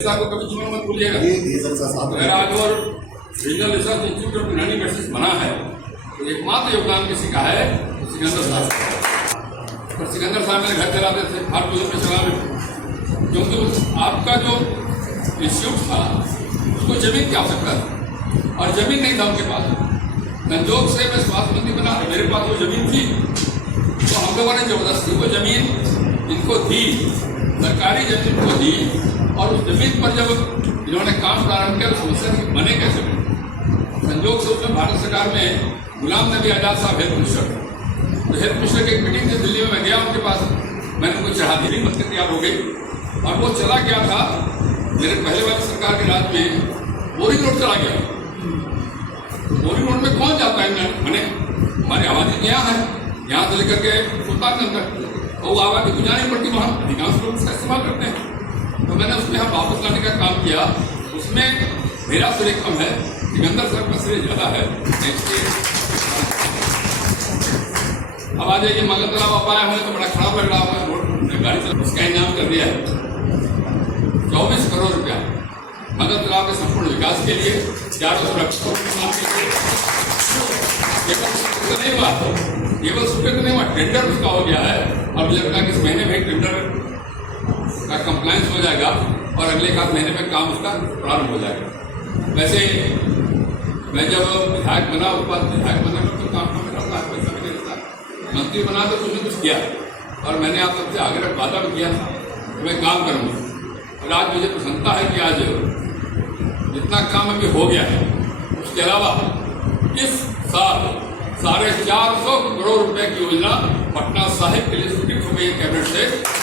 को कभी जीवन मत भूलिएगा। अगर आज और रीजनल रिसर्च इंस्टीट्यूट ऑफ यूनानी मेडिसिन बना है तो एकमात्र योगदान किसी का है सिकंदर साहब। और सिकंदर साहब मेरे घर चलाते थे, हर पूजन में चला में, क्योंकि आपका जो इंस्टीट्यूट था उसको जमीन की आवश्यकता थी और जमीन नहीं था उनके पास। संजोग से मैं स्वास्थ्य मंत्री बना, मेरे पास वो जमीन थी तो हम लोगों ने जबरदस्ती वो जमीन इनको दी, सरकारी जमीन को दी। और उस जमीन पर जब इन्होंने काम प्रारंभ किया तो समस्या थी बने कैसे बने। संजोग से उसमें भारत सरकार में गुलाम नबी आजाद साहब हेल्थ मिनिस्टर, तो हेल्थ मिनिस्टर की एक मीटिंग थी दिल्ली में, मैं गया उनके पास, मैंने उनको चढ़ा दी, मत तैयार हो गई और वो चला गया था मेरे पहले वाली सरकार के राज में, बोरिंग रोड चला गया। बोरिंग रोड में कौन जाता है, मैंने हमारी आबादी यहाँ है, यहाँ से लेकर के सुल्तानगंज तक, वो आबादी को जानी पड़ती, वहाँ अधिकांश लोग उसका इस्तेमाल करते हैं। तो मैंने उसमें यहाँ वापस लाने का काम किया। उसमें मेरा श्रेय कम है, सिकंदर साहब का श्रेय ज्यादा है। अब आ जाइए, मंगल तालाब आप आए हुए तो बड़ा खराब लग रहा है, रोड गाड़ी से उसका इंतजाम कर दिया है 24 करोड़ रुपया मंगल तालाब के संपूर्ण विकास के लिए, 400 नहीं हुआ, केवल स्वीकृत नहीं हुआ, टेंडर उसका हो गया है। और मुझे लगता है कि इस महीने में टेंडर का कंप्लायंस हो जाएगा और अगले एक आध महीने में काम उसका प्रारंभ हो जाएगा। वैसे मैं जब विधायक बना, उसके बाद विधायक बनने में तो काम में रहता है, पैसा भी नहीं रहता, मंत्री बना तो कुछ न कुछ किया और मैंने आप सबसे आग्रह वादा भी किया था कि मैं काम करूँगा। और आज मुझे प्रसन्नता है कि आज जितना काम अभी हो गया है उसके अलावा इस साल 450 करोड़ रुपए की योजना पटना साहिब के लिए स्वीकृत हो गई है कैबिनेट से।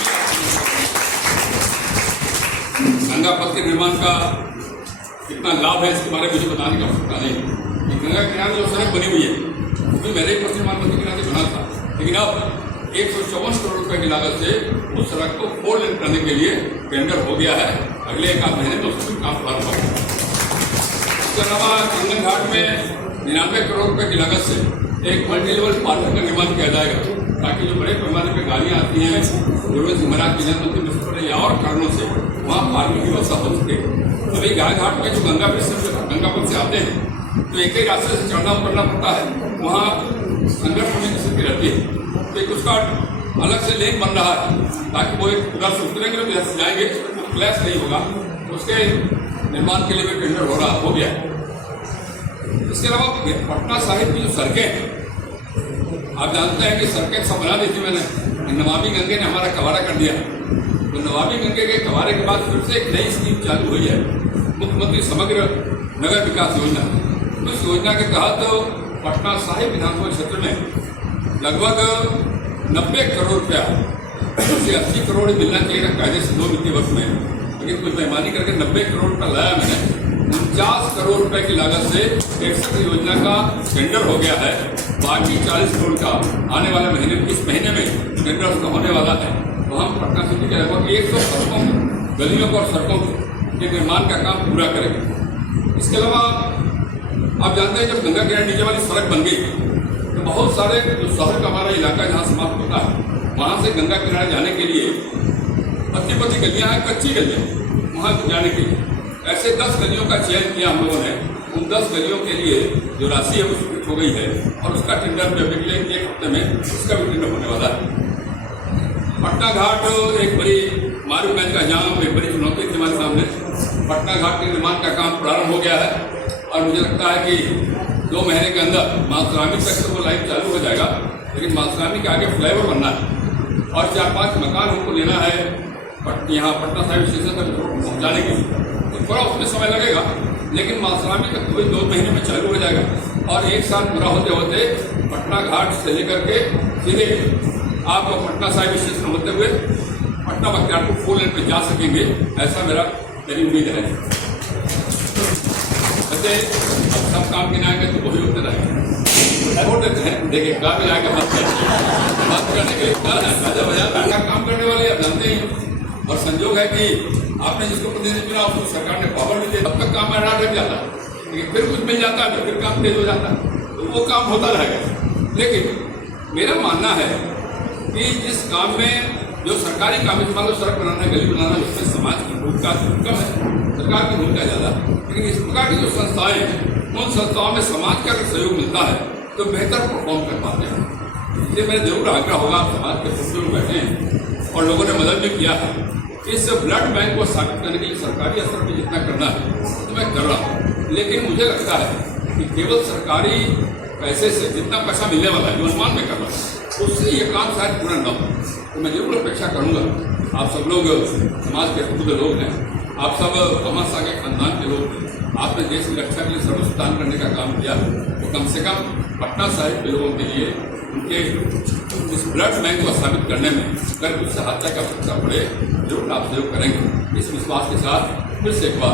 गंगा पथ के निर्माण का कितना लाभ है इसके बारे में मुझे बताने की आवश्यकता नहीं। गंगा किनारे जो सड़क बनी हुई है वो भी मेरे ही निर्माण मंत्री के नाते बना था, लेकिन अब 154 करोड़ रुपए की लागत से उस सड़क को 4 लेन करने के लिए टेंडर हो गया है। अगले एक आध महीने में उसमें काम प्रारंभ होगा। इसके अलावा कंगन घाट में 99 करोड़ रुपए की लागत से एक मल्टी लेवल पार्किंग का निर्माण किया जाएगा, ताकि जो बड़े पैमाने पर गाड़ियाँ आती हैं गुरुवेंद्र सिंह महाराज की या और कारणों से वहाँ पार्किंग की व्यवस्था हो सके। अभी गाय घाट में जो गंगा पथ से आते हैं तो एक ही रास्ते से चढ़ना उतरना पड़ता है, वहाँ संघर्ष होने की स्थिति रहती है। तो एक उसका अलग से लेन बन रहा है ताकि वो एक उधर से उतरेंगे तो इधर से जाएंगे, क्लैश नहीं होगा। उसके निर्माण के लिए भी टेंडर हो गया है। इसके अलावा पटना साहिब की जो सड़कें हैं, आप जानते हैं कि सड़कें सब बना दी थी मैंने, नमामि गंगे ने हमारा कवारा कर दिया। तो नमामि गंगे के कवारे के बाद फिर से एक नई स्कीम चालू हुई है, मुख्यमंत्री समग्र नगर विकास योजना। उस योजना के तहत पटना साहिब विधानसभा क्षेत्र में लगभग 90 करोड़ रुपया, उससे 80 करोड़ मिलना चाहिए कायदे से 2 वित्तीय वर्ष में, लेकिन कुछ बेईमानी करके 90 करोड़ रुपया लाया मैंने। 49 करोड़ रुपए की लागत से 61 योजना का टेंडर हो गया है। बाकी 40 करोड़ का आने वाले महीने, इस महीने में टेंडर उसका होने वाला है। तो हम पटना सिटी के लगभग 100 सड़कों, गलियों और सड़कों के निर्माण का काम पूरा करेंगे। इसके अलावा आप जानते हैं जब गंगा किनारे नीचे वाली सड़क बन गई तो बहुत सारे जो शहर का हमारा इलाका जहाँ समाप्त होता है वहाँ से गंगा किनारे जाने के लिए पत्ती गलियाँ हैं, कच्ची गलियाँ, वहाँ जाने के लिए ऐसे 10 गलियों का चयन किया हम लोगों ने। उन 10 गलियों के लिए जो राशि है वो स्वीकृत हो गई है और उसका टेंडर भी अगले एक हफ्ते में उसका भी टेंडर होने वाला है। पटना घाट एक बड़ी मारूगंज का जाम, एक बड़ी चुनौती थी हमारे सामने। पटना घाट के निर्माण का काम प्रारंभ हो गया है और मुझे लगता है कि 2 महीने के अंदर मालसरामी तक तो वो लाइन चालू हो जाएगा, लेकिन मालसरामी के आगे फ्लाईओवर बनना है और 4-5 मकान हमको लेना है यहाँ पटना साहिब स्टेशन तक पहुँचाने के लिए। तो थोड़ा उसमें समय लगेगा, लेकिन मालसरामी तक कोई 2 महीने में चालू हो जाएगा और एक साल पूरा होते होते पटना घाट से लेकर के सीधे आप पटना साहिब स्टेशन होते हुए पटना बख्तियारपुर 4 लेन पे जा सकेंगे, ऐसा मेरी उम्मीद है। वैसे अब सब काम के आएंगे तो वही होते रहेंगे, छोड़ देते हैं, देखिए काम में आएगा बात करने के लिए काम करने वाले आप जानते ही। और संजोग है कि आपने जिसको प्रतिनिधि चुना उसको सरकार ने पावर भी दिया, तब तक काम में रह जाता है, लेकिन फिर कुछ मिल जाता है तो फिर काम तेज हो जाता है, तो वो काम होता रहेगा। लेकिन मेरा मानना है कि जिस काम में जो सरकारी काम है, मान लो सड़क बनाना, गली बनाना, उसमें समाज की भूमिका कम है, सरकार की भूमिका ज़्यादा। लेकिन इस प्रकार की जो संस्थाएं हैं, उन संस्थाओं में समाज का अगर सहयोग मिलता है तो बेहतर परफॉर्म कर पाते हैं। इसलिए मेरा जरूर आग्रह होगा, आप समाज के कुछ लोग बैठे हैं और लोगों ने मदद भी किया है, इस ब्लड बैंक को स्थापित करने के लिए सरकारी स्तर पर जितना करना है तो मैं कर रहा हूँ। लेकिन मुझे लगता है कि केवल सरकारी पैसे से जितना पैसा मिलने वाला है, जो अनुमान में कर रहा हूँ, उससे ये काम शायद पूरा न हो। तो मैं जरूर अपेक्षा करूँगा, आप सब लोग समाज के बुद्ध लोग हैं, आप सब भामाशाह के खानदान के लोग हैं, आपने देश की रक्षा के लिए सर्वस्व दान करने का काम किया, तो कम से कम पटना साहिब के लोगों के लिए उनके इस ब्लड बैंक को स्थापित करने में अगर कुछ सहायता की आवश्यकता पड़े, जरूर आप सहयोग करेंगे। इस विश्वास के साथ फिर से एक बार